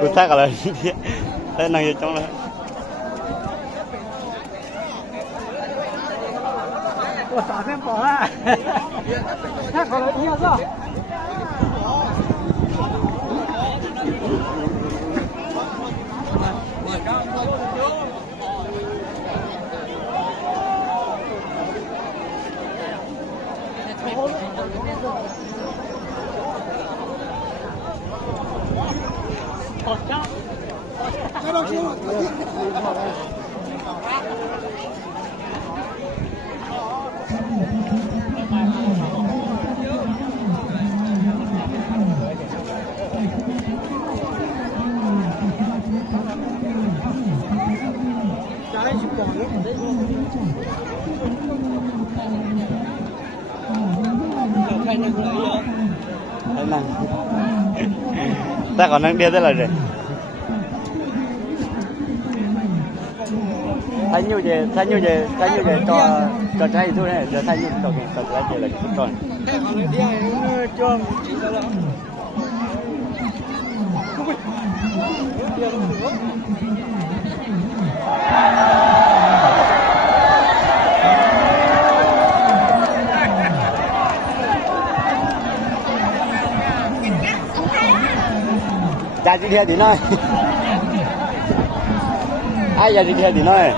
Cứ thác ở đây, thế này trong này. Ủa sao em bỏ à? Thác ở đây nhiều sao? Ta còn đang đi tới là rồi. Thay nhiêu về cho trái thôi này, giờ thay nhiêu cho trái là còn. Cho Ra đi theo thì nói ai ra đi theo thì nói